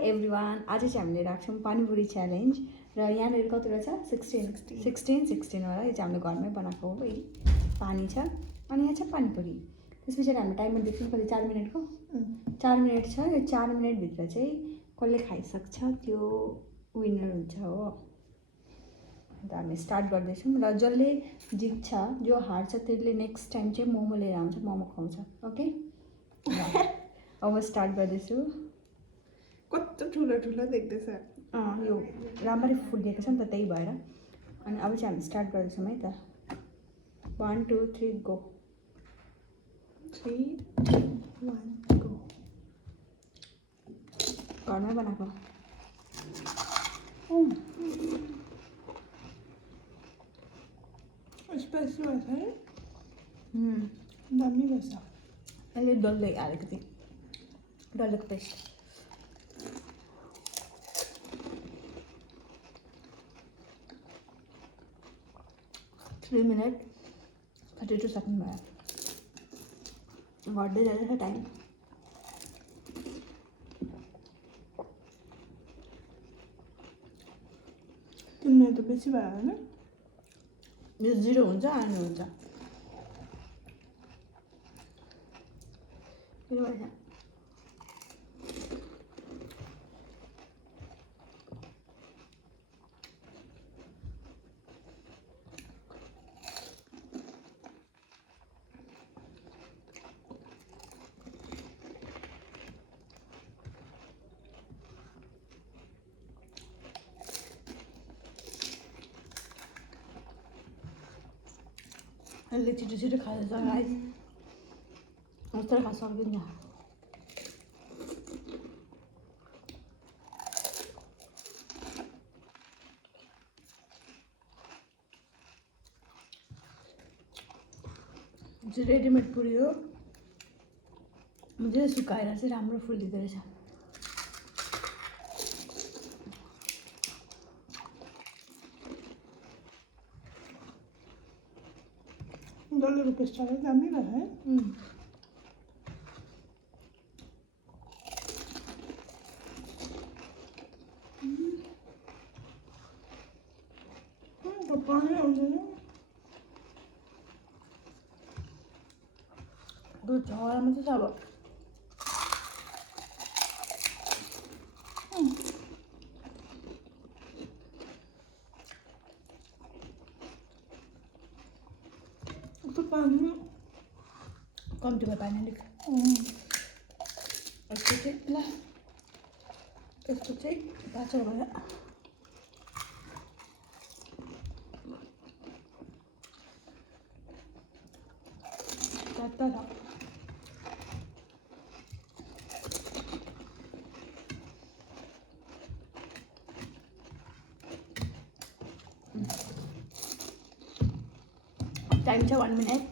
एभ्रिवान, आज चाहिँ हामीले राख्छौँ पानीपुरी च्यालेन्ज र यहाँनिर कतिवटा छ 16 वाला। यो चाहिँ हामीले घरमै बनाएको हो। पानी छ अनि यहाँ छ पानीपुरी। त्यसपछि हामीले टाइमर देख्छौँ कति 4 मिनटको 4 मिनट छ। यो 4 मिनटभित्र चाहिँ कसले खाइसक्छ त्यो विनर हुन्छ हो। अन्त हामी स्टार्ट गर्दैछौँ र जसले जित्छ जो हार्छ त्यसले नेक्स्ट टाइम चाहिँ मोमो लिएर आउँछ, मोमो खुवाउँछ। ओके अब स्टार्ट गर्दैछु। कस्तो ठुलो ठुलो देख्दैछ। यो राम्ररी फुलिएको छ नि त, त्यही भएर। अनि अब चाहिँ हामी स्टार्ट गर्दैछौँ है त। 1 2 3 गो। 3 2 1 गो। घरमै बनाएको। स्पाइसी भएछ है। दामी भएछ। अहिले डल्लै अलिकति डल्लेको पेस्ट। थ्री मिनट 32 सेकेन्ड भयो। घट्दै जाँदैछ टाइम। तिमीले त बेसी भयो होइन? यो 0 हुन्छ आउनु हुन्छ। अहिले छिटो छिटो खाँदैछ गाइस। उस्तै खान सक्दिनँ। रेडिमेड पुरी हो, जे सुकाएर चाहिँ राम्रो फुलिँदो रहेछ। डल्लेको पेस्ट हालेर दामी भयो है। पानी आउँदैन। त्यो झोला मात्रै छ अब। पानी कम्ती भयो पानी अलिक। यस्तो चाहिँ ल यस्तो चाहिँ पाचर भयो। तर टाइम छ 1 मिनट।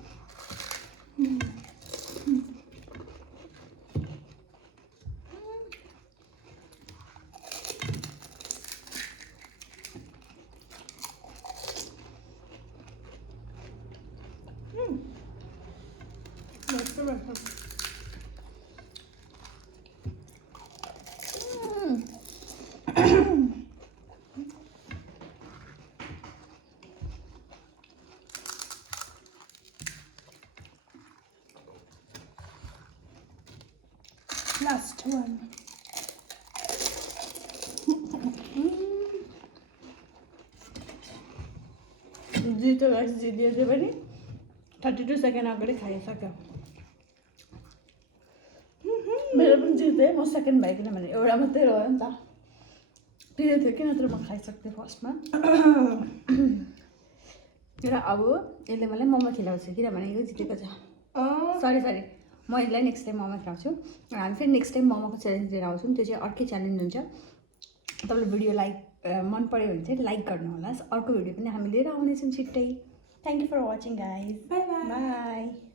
Last one. जितो गाइस, जित्यो चाहिँ पनि 32 सेकेन्ड अगाडि खाइसक्यो। मेरो पनि जित्यो, म सेकेन्ड भयो किनभने एउटा मात्रै रह्यो नि त। त्यो थियो कि नत्र म खाइसक्थेँ फर्स्टमा। र अब यसले मलाई मोमो खिलाउँछ किनभने यो जितेको छ। सरी म यसलाई नेक्स्ट टाइम मोमो खिलाउँछु। हामी फेरि नेक्स्ट टाइम मोमोको च्यालेन्ज लिएर आउँछौँ। त्यो चाहिँ अर्कै च्यालेन्ज हुन्छ। तपाईँले भिडियो मन पऱ्यो भने चाहिँ लाइक गर्नु होला। अर्को भिडियो पनि हामी लिएर आउनेछौँ छिट्टै। Thank you for watching guys. By by. By.